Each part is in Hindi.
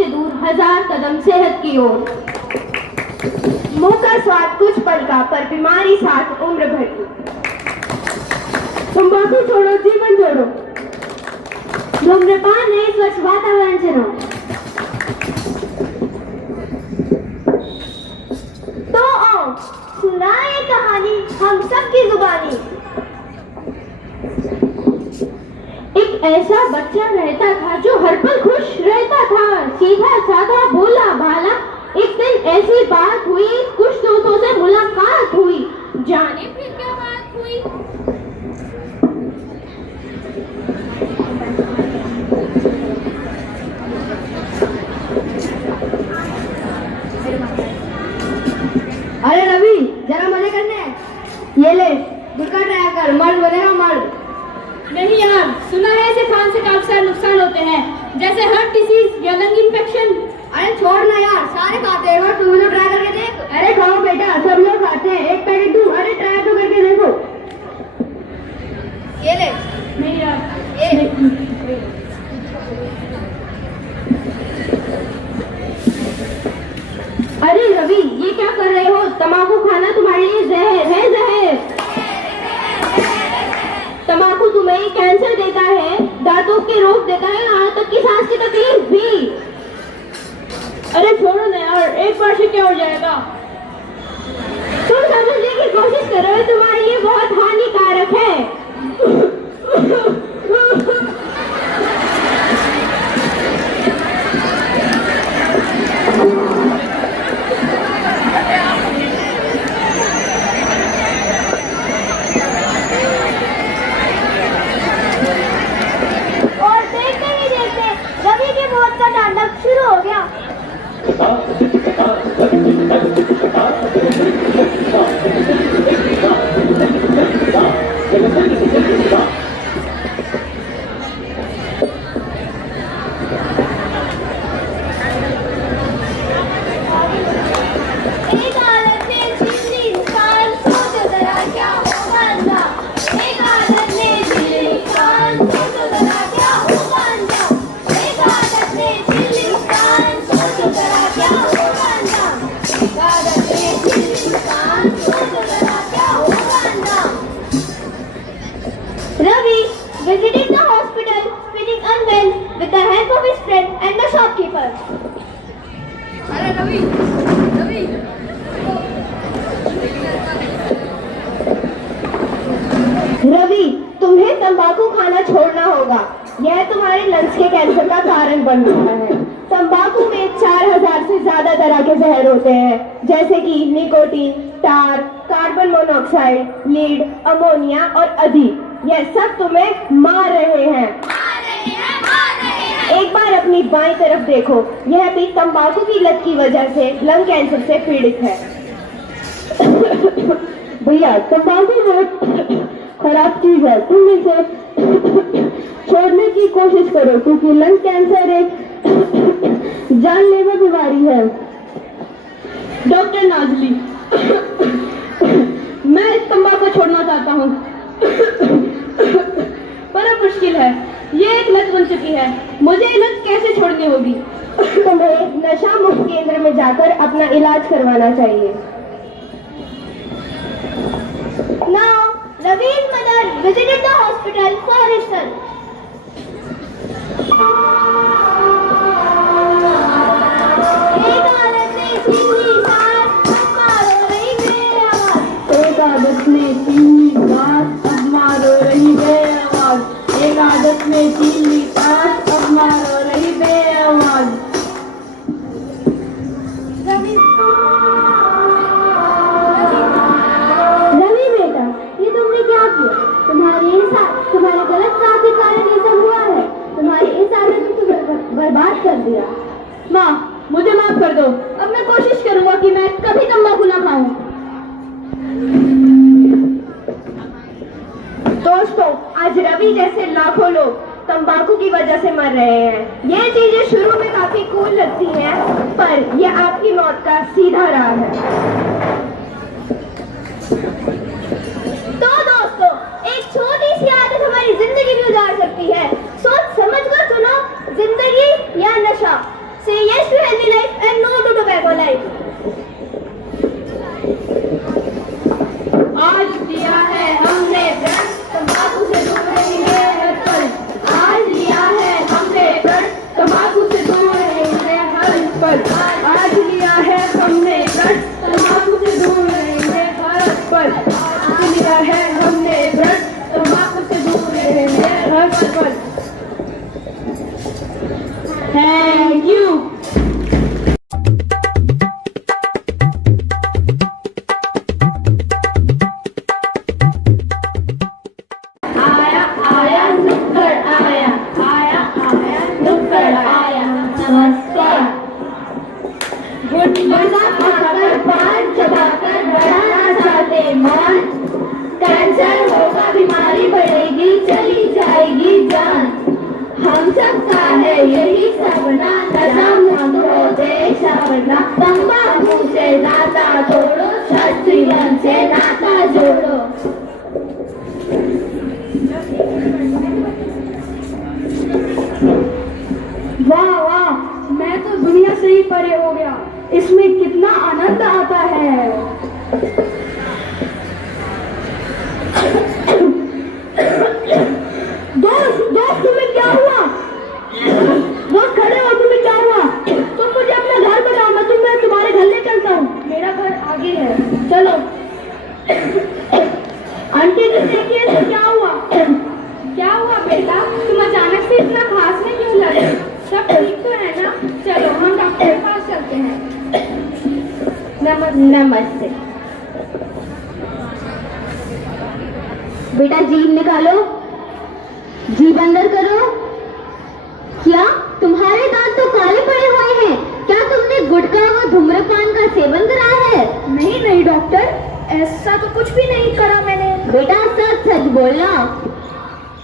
से दूर 1000 कदम सेहत की ओर। मुंह का स्वाद कुछ पल का, पर बीमारी साथ उम्र भर की। तंबाकू छोड़ो, जीवन जोड़ो। धूम्रपान नहीं, स्वच्छ वातावरण चुनो। तो आओ सुनाए कहानी हम सब की जुबानी। एक ऐसा बच्चा रहता था जो हर पल खुश रहता था, सीधा साधा भोला भाला। एक दिन ऐसी बात हुई, कुछ दोस्तों से मुलाकात हुई, जाने फिर क्या बात हुई। अरे रवि, जरा मजे करने हैं। ये ले गुटखा ट्राई कर, मर्द बनेगा मर्द। नहीं यार, सुना है ऐसे खान से काफी सारे नुकसान होते हैं, जैसे हार्ट डिसीज या लंग इन्फेक्शन। अरे छोड़ ना यार, सारे खाते हैं, तू भी तो ट्राई करके देख। अरे खाओ बेटा, सब लोग खाते हैं, एक पैकेट दूं? अरे ट्राई तो करके देखो। ये ले। नहीं यार, अरे रवि, ये क्या कर रहे हो? तंबाकू खाना तुम्हारे लिए जहर है, जहर। तंबाकू तुम्हें कैंसर देता है, दांतों के रोग देता है, यहाँ तक कि सांस की तकलीफ भी। अरे छोड़ो ना यार, एक बार से क्या हो जाएगा? तुम समझने की कोशिश करो, तुम्हारे लिए बहुत हानिकारक है। और देखते ही देखते रवि की मौत का तांडव शुरू हो गया। एक हालत में जिंदगी इंसान सोचो जरा क्या होगा अंजाम। एक हालत में जिंदगी इंसान सोचो जरा क्या होगा अंजाम। एक हालत में जिंदगी इंसान सोचो जरा क्या होगा अंजाम। एक हालत में जिंदगी इंसान सोचो जरा क्या होगा अंजाम। Ravi visited the hospital feeling unwell with the help of his friend and the shopkeeper. अरे रवि, रवि, रवि, तुम्हें तंबाकू खाना छोड़ना होगा। यह तुम्हारे लंग्स के कैंसर का कारण बन रहा है। तंबाकू में 4000 से ज्यादा तरह के जहर होते हैं, जैसे कि निकोटीन, टार, कार्बन मोनोऑक्साइड, लीड, अमोनिया और अधिक। यह सब तुम्हें मार रहे हैं। एक बार अपनी बाईं तरफ देखो, यह भी तंबाकू की लत की वजह से लंग कैंसर से पीड़ित है। भैया, तंबाकू बहुत खराब चीज है, तुम इसे छोड़ने की कोशिश करो, क्योंकि लंग कैंसर एक जानलेवा बीमारी है। डॉक्टर नाजली, मैं इस तंबाकू छोड़ना चाहता हूँ, पर अब मुश्किल है, ये एक लत बन चुकी है, मुझे ये लत कैसे छोड़नी होगी? तुम्हें नशा मुक्त केंद्र में जाकर अपना इलाज करवाना चाहिए। Now, Ravi's mother visited the hospital for his son. एक आदत में चीनी साथ मारो रही बेआवाज। एक आदत में चीनी बात अब मारो रही बेआवाज। एक आदत में चीनी बात अब मारो रही बेआवाज। रवि बेटा, ये तुमने क्या किया? तुम्हारे गलत साथ के कारण ये सब हुआ है। तुम्हारी इस आदत ने तुम्हें बर्बाद कर दिया। माँ, मुझे माफ कर दो, अब मैं कोशिश करूंगा कि मैं कभी तंबाकू ना खाऊं। दोस्तों, आज रवि जैसे लाखों लोग तंबाकू की वजह से मर रहे हैं। ये चीजें शुरू में काफी कूल लगती हैं, पर ये आपकी मौत का सीधा राह है। तो दोस्तों, एक छोटी सी आदत हमारी जिंदगी भी उजाड़ सकती है। सोच समझ कर चुनो, जिंदगी या नशा। से ये थैंक यू। आया आया नुक्कड़ आया, आया आया नुक्कड़ आया। नमस्कार। गुटखा खाकर पान चबाकर बढ़ाना चाहते मौन, कैंसर होगा बीमारी बढ़ेगी चली जाएगी जान। हम सबका है यही सपना, नशा मुक्त हो देश अपना। तंबाकू से नाता तोड़ो, छठ जीवन से नाता जोड़ो। वाह वाह, मैं तो दुनिया से ही परे हो गया। इसमें कितना आनंद आता है। दोस्त तुम्हें क्या हुआ? दोस्त खड़े हो, तुम्हें क्या हुआ? तुम मुझे अपना घर बताओ, मैं तुम्हारे घर ले चलता हूँ। मेरा घर आगे है, चलो। आंटी जी देखिए तो क्या हुआ? क्या हुआ बेटा, तुम अचानक से इतना खांसने क्यों लगे? सब ठीक तो है ना? चलो हम डॉक्टर के पास चलते हैं। नमस्ते। बेटा जीभ निकालो, जीभ अंदर करो। क्या तुम्हारे दांत तो काले पड़े हुए हैं? क्या तुमने गुटखा व धूम्रपान का सेवन करा है? नहीं नहीं डॉक्टर, ऐसा तो कुछ भी नहीं करा मैंने। बेटा सच सच बोलना।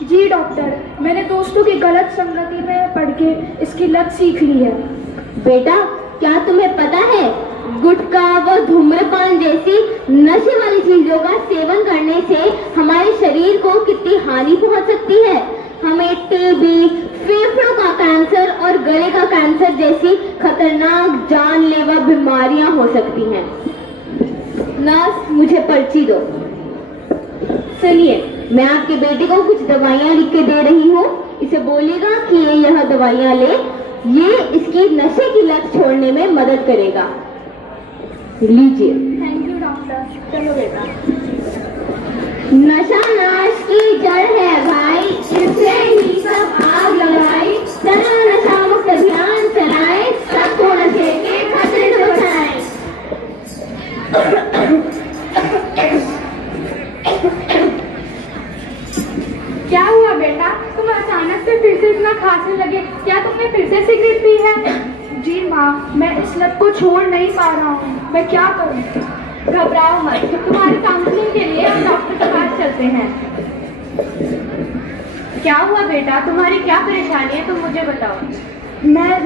जी डॉक्टर, मैंने दोस्तों की गलत संगति में पड़ के इसकी लत सीख ली है। बेटा क्या तुम्हें पता है, गुटखा व धूम्रपान जैसी नशे वाली चीजों का सेवन करने से हमारे शरीर को कितनी हानि पहुंच सकती है। हमें टीबी, फेफड़ों का कैंसर और गले का कैंसर जैसी खतरनाक जानलेवा बीमारियां हो सकती हैं। नर्स मुझे पर्ची दो। चलिए मैं आपके बेटे को कुछ दवाइयां लिख के दे रही हूँ, इसे बोलिएगा कि ये यह दवाइयां ले, ये इसकी नशे की लत छोड़ने में मदद करेगा। लीजिए। Thank you doctor. चलो बेटा। नशा नाश की जड़ है भाई, इससे ही सब आग लगाई। चलो नशा मुक्त अभियान चलाए, सबको नशे के खतरे से बचाए। क्या हुआ बेटा, तुम अचानक से फिर से इतना खांसने लगे? क्या तुमने फिर से सिगरेट पी है? जी माँ, मैं इस लत को छोड़ नहीं पा रहा हूँ, मैं क्या करूँ? घबराओ मत, तुम्हारी काउंसलिंग के लिए हम डॉक्टर के पास चलते हैं। क्या हुआ बेटा, तुम्हारी क्या परेशानी है, तुम मुझे बताओ।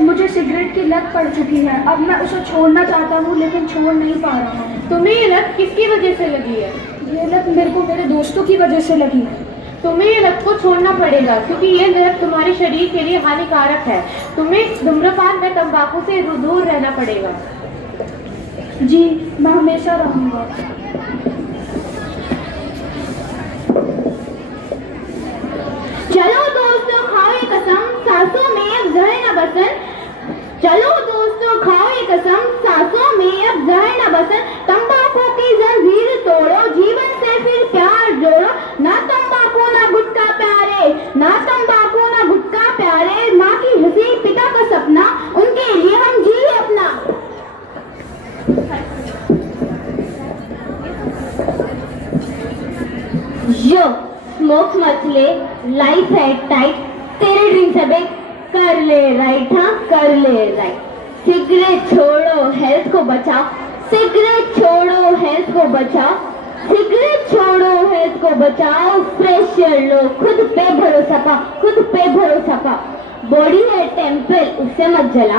मुझे सिगरेट की लत पड़ चुकी है, अब मैं उसे छोड़ना चाहता हूँ लेकिन छोड़ नहीं पा रहा हूँ। तुम्हें ये लत किसकी वजह से लगी है? ये लत मेरे को मेरे दोस्तों की वजह से लगी है। तुम्हें ये लत को छोड़ना पड़ेगा क्योंकि ये लत तुम्हारे शरीर के लिए हानिकारक है। तुम्हें धूम्रपान में तंबाकू से दूर रहना पड़ेगा। जी मैं हमेशा रहूंगा। चलो दोस्तों खाओ ये कसम, सांसों में अब जहर न बसन। चलो दोस्तों खाओ ये कसम, सांसों में अब जहर न बसन। तंबाकू की जंजीर तोड़ो, जीवन से फिर प्यार जोड़ो। ना तंबाकू ना गुटखा प्यारे, ना तंबाकू ना गुटखा प्यारे। माँ की हंसी, पिता का सपना, उनके लिए हम जी अपना। यो स्मोक मत ले, लाइफ है टाइट, तेरे ड्रीम सब एक कर ले राइट। हाँ कर ले राइट। सिगरेट छोड़ो हेल्थ को बचाओ, सिगरेट छोड़ो हेल्थ को बचाओ, सिगरेट छोड़ो हेल्थ को बचाओ। फ्रेश एयर लो, खुद पे भरोसा पाओ, खुद पे भरोसा पाओ। बॉडी है टेम्पल उसे मत जला,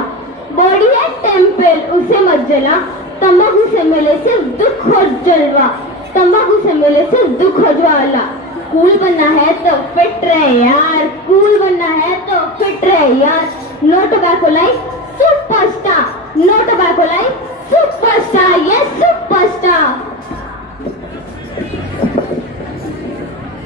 बॉडी है टेम्पल उसे मत जला। तंबाकू से मिले सिर्फ दुख और जलवा, तंबाकू से मिले सिर्फ दुख और ज्वाला। कूल बनना है तो फिट रहे यार, कूल बनना है तो फिट रहे यार। No tobacco life superstar, no tobacco life superstar, yes superstar.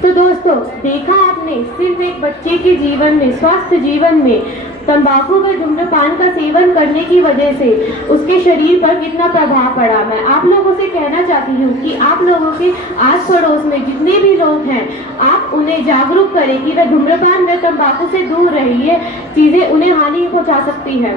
तो दोस्तों देखा आपने, सिर्फ एक बच्चे के जीवन में, स्वस्थ जीवन में तंबाकू व धूम्रपान का सेवन करने की वजह से उसके शरीर पर कितना प्रभाव पड़ा। मैं आप लोगों से कहना चाहती हूँ कि आप लोगों के आस पड़ोस में जितने भी लोग हैं, आप उन्हें जागरूक करें कि वह धूम्रपान व तंबाकू से दूर रहे। ये चीजें उन्हें हानि पहुँचा सकती है।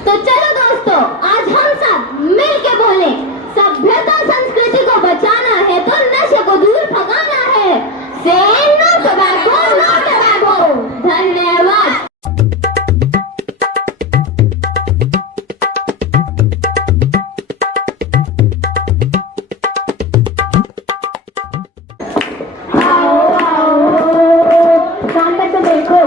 तो चलो दोस्तों, आज हम सब मिल के बोले, सभ्यता संस्कृति को बचाना है तो नशे को दूर भगाना है। से नो टबैको, नो टबैको। धन्यवाद। आओ आओ, नाटक देखो,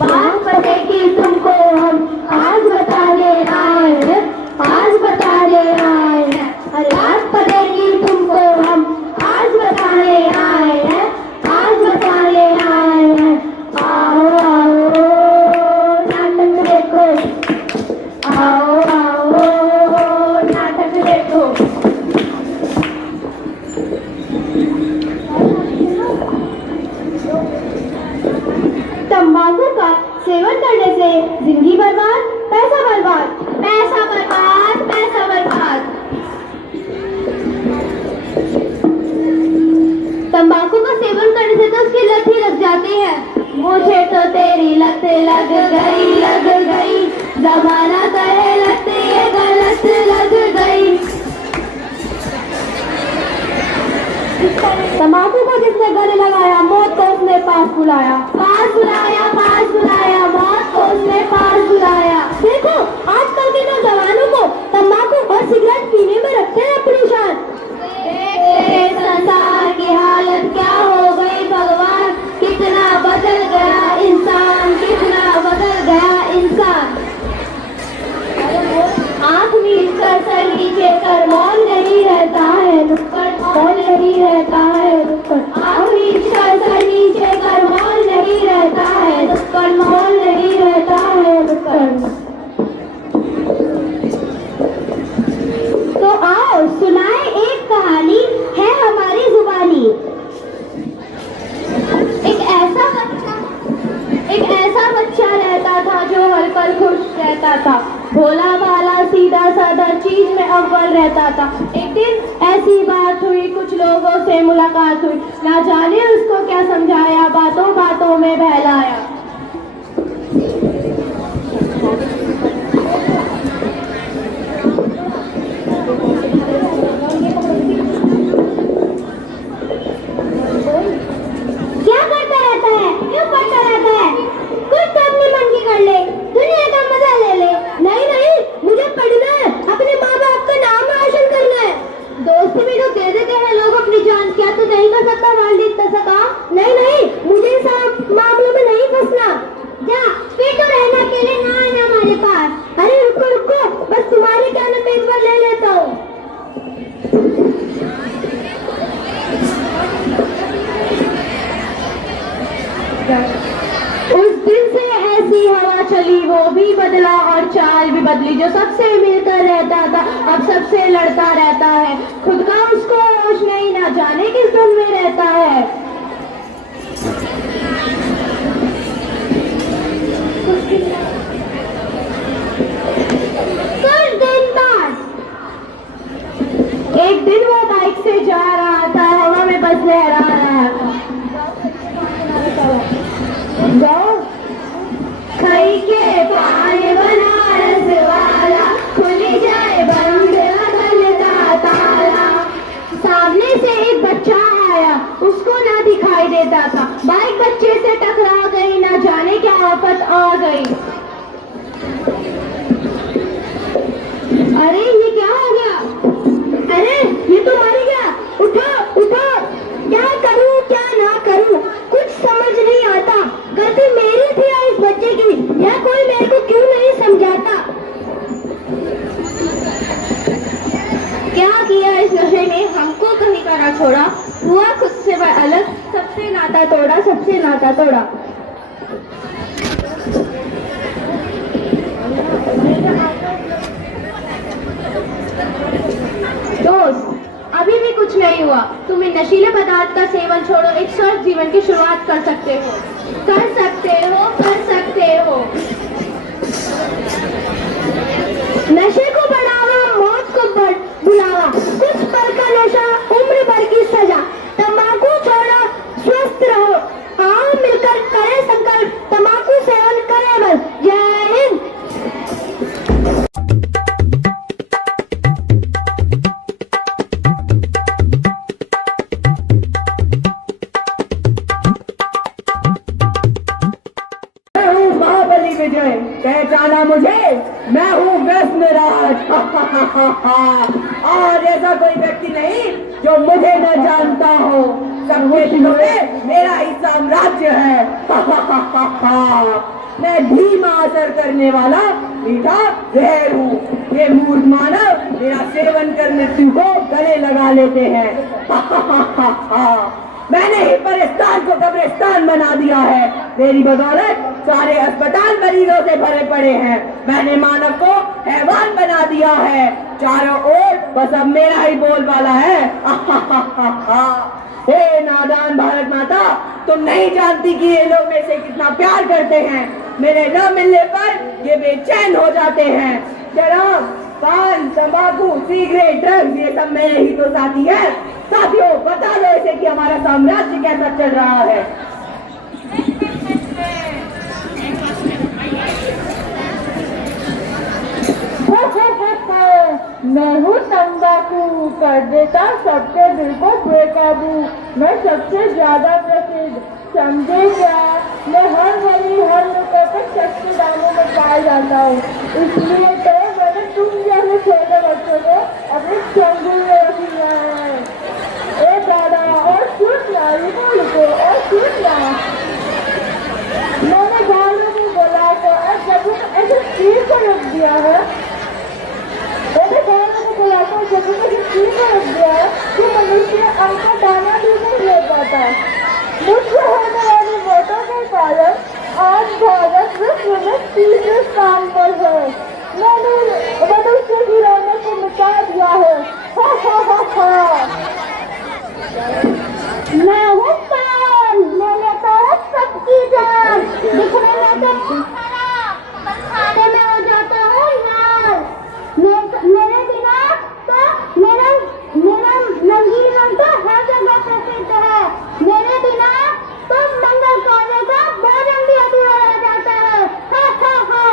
बात बतेगी तुमको हम आज बताने आए हैं, आज बताने आए हैं। अरे बात बतेगी तुमको हम आज बताने आए हैं, आज बताने आए हैं। आओ आओ, नाटक देखो, आओ आओ, नाटक देखो। तंबाकू का सेवन करने से जिंदगी बर्बाद, पैसा बर्बाद, पैसा बर्बाद, पैसा बर्बाद। तंबाकू का सेवन करने से तो उसकी लत ही लग जाती है। मुझे तो तेरी लत लग गई, लग गई। जमाना करे लत ये गलत लग गई। तंबाकू को जिसने गले लगाया, मौत को उसने पास बुलाया, पास बुलाया, पास बुलाया, मौत को उसने पास बुलाया। देखो आजकल के नौजवानों को तंबाकू और सिगरेट पीने में रखते हैं अपनी शान। संसार की हालत क्या हो गई भगवान, कितना बदल गया इंसान, कितना बदल गया इंसान। आँख मीच कर सर नीचे कर, मौन नहीं रहता है नुक्कड़, मौन नहीं रहता है नुक्कड़। आँख मीच कर सर नीचे कर, मौन नहीं रहता है नुक्कड़, मौन नहीं रहता है नुक्कड़। तो आओ सुनाए एक कहानी, है हमारी जुबानी। एक ऐसा बच्चा रहता था जो हर पल खुश रहता था, भोला भाला सीधा साधा चीज में अव्वल रहता था। एक दिन ऐसी बात हुई, कुछ लोगों से मुलाकात हुई, ना जाने उसको क्या समझाया, बातों बातों में बहलाया। क्या करता रहता है, क्यों पढ़ता रहता है, कुछ तो अपने मन की कर ले, दुनिया का मजा ले ले। नहीं नहीं, मुझे पढ़ना है, अपने माँ बाप का नाम रोशन करना है। दोस्त भी तो दे देते हैं लोग अपनी जान, क्या तो नहीं कर सकता वाल इतना सका। नहीं नहीं, मुझे सब मामलों में नहीं फंसना। जा फिर तो रहना अकेले ना आना हमारे पास। अरे रुको रुको, बस तुम्हारे कहने पे एक बार ले लेता हूँ। उस दिन से ऐसी हवा चली, वो भी बदला और चाल भी बदली। जो सबसे मिलकर रहता था अब सबसे लड़ता रहता है, खुद का उसको होश नहीं, ना जाने किस धुन में रहता है। कुछ दिन बाद एक दिन वो बाइक से जा रहा था, हवा में बस लहरा रहा था। खई के पाए बनारस वाला, खुली जाए बंद अकल का ताला। सामने से एक बच्चा आया, उसको ना दिखाई देता था, बाइक बच्चे से टकरा गई, ना जाने क्या आफत आ गई। अरे ये क्या हो गया, अरे ये तो मर गया, उठो उठो। क्या करूं क्या ना करूं, कुछ समझ नहीं आता। गलती मेरी थी या इस बच्चे की, या कोई मेरे को क्यों नहीं समझाता। क्या किया इस नशे ने, हमको कहीं का ना छोड़ा, हुआ खुद से वह अलग, सबसे नाता तोड़ा, सबसे नाता तोड़ा। दोस्त अभी भी कुछ नहीं हुआ। तुम इन नशीले पदार्थ का सेवन छोड़ो, एक स्वस्थ जीवन की शुरुआत कर सकते हो। कर सकते हो, कर सकते हो। नशे को बढ़ावा, मौत को बुलावा, कुछ पल का नशा, उम्र भर की सजा। तंबाकू छोड़ो, स्वस्थ रहो। आओ मिलकर करें संकल्प, तंबाकू सेवन करें बंद। जय हिंद। मैं हूँ महाबली विजय, पहचाना मुझे? मैं हूँ व्यसनराज। और ऐसा कोई व्यक्ति नहीं जो मुझे न जानता हो। सबके दिलों में मेरा ही साम्राज्य है। मैं धीमा असर करने वाला मीठा जहर हूँ। ये मूर्ख मानव मेरा सेवन कर मृत्यु को गले लगा लेते हैं। मैंने ही परिस्तान को कब्रिस्तान बना दिया है। मेरी बदौलत सारे अस्पताल मरीजों से भरे पड़े हैं। मैंने मानव को हैवान बना दिया है। चारों ओर बस अब मेरा ही बोलबाला है। हे नादान भारत माता, तुम नहीं जानती कि ये लोग मेरे से कितना प्यार करते हैं। मेरे न मिलने पर ये बेचैन हो जाते हैं। शराब, पान, तंबाकू, सिगरेट, ड्रग्स, ये सब मेरे ही तो साथी है। साथियों, बता दो इसे कि हमारा साम्राज्य कैसा चल रहा है। मैं हूँ तंबाकू, कर देता सबके दिल को बेकाबू। मैं सबसे ज्यादा प्रसिद्ध, समझे क्या? मैं हर गली हर नुक्कड़ पर सस्ते दामों में पाया जाता हूँ। इसलिए तो मैंने तुम जैसे छोटे बच्चों को अपने चंगुल में रख लिया है। ए दादा, और सुन ना, रुको और सुन ना। मैंने गालों में बोला तो और जब ऐसे चीज को रख दिया है। मैंने गालों में बोला तो जब ऐसे चीज को रख दिया है कि मनुष्य अंका दाना भी नहीं ले पाता। मुझसे होने वाली वोटों के कारण आज भारत विश्व में तीसरे स्थान पर है। मैंने मनुष्य की रौनक को मिटा दिया है। मैं हूँ पान, मैंने तो सबकी जान। दिखने में तो हूँ खराब, पर खाने में हो जाता हूँ लाल। मेरे बिना तो मेरा रंगीन रंग तो हर जगह प्रसिद्ध है। मेरे बिना तो मंगल कार्य का भोजन भी अधूरा रह जाता है। हा हा हा।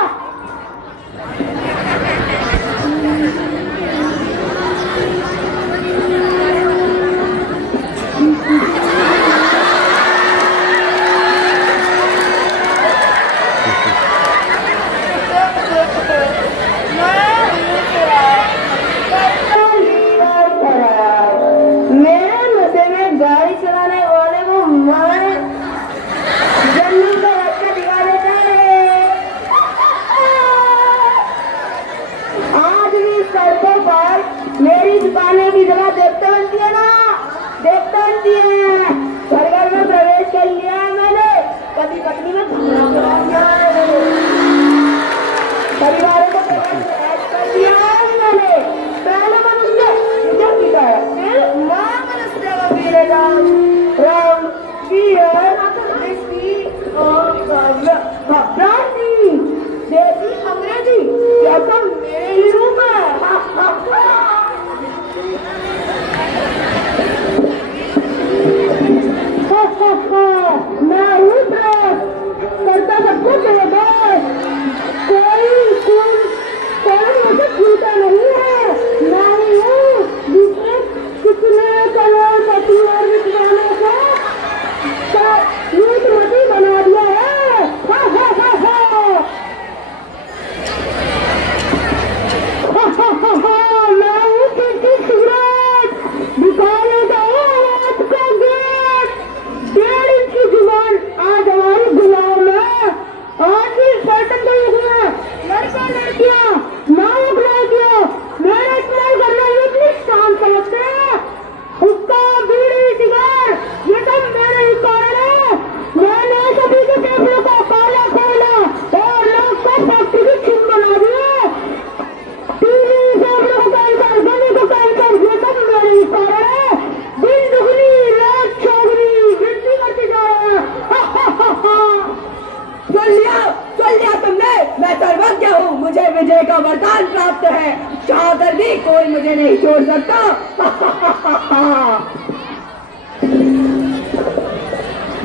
सुन लिया तुमने, मैं सर्वज्ञ हूँ, मुझे विजय का वरदान प्राप्त है, चाह कर भी कोई मुझे नहीं छोड़ सकता।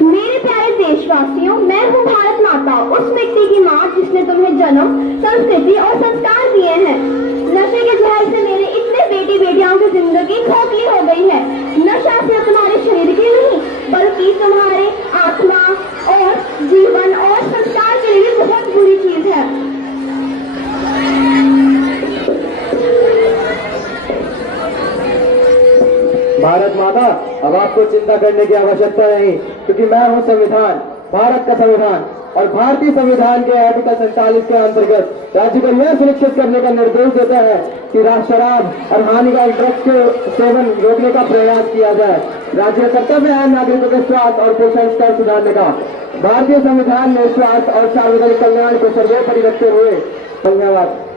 मेरे प्यारे देशवासियों, मैं हूँ भारत माता, उस मिट्टी की माँ जिसने तुम्हें जन्म, संस्कृति और संस्कार दिए हैं। नशे के जहर से मेरे इतने बेटी बेटियों की जिंदगी खोखली हो गई है। नशा सिर्फ तुम्हारे शरीर की नहीं, बल्कि तुम्हारे आत्मा और जीवन और संस्कार के लिए भी बहुत बुरी चीज है। भारत माता, अब आपको चिंता करने की आवश्यकता नहीं, क्योंकि मैं हूँ संविधान, भारत का संविधान, और भारतीय संविधान के आर्टिकल 47 के अंतर्गत राज्य को यह सुनिश्चित करने का निर्देश देता है कि शराब और हानिकारक ड्रग्स के सेवन रोकने का प्रयास किया जाए। राज्य का कर्तव्य है नागरिकों के स्वास्थ्य और पोषण स्तर सुधारने का। भारतीय संविधान ने स्वास्थ्य और सार्वजनिक कल्याण को सर्वोपरि रखते हुए। धन्यवाद।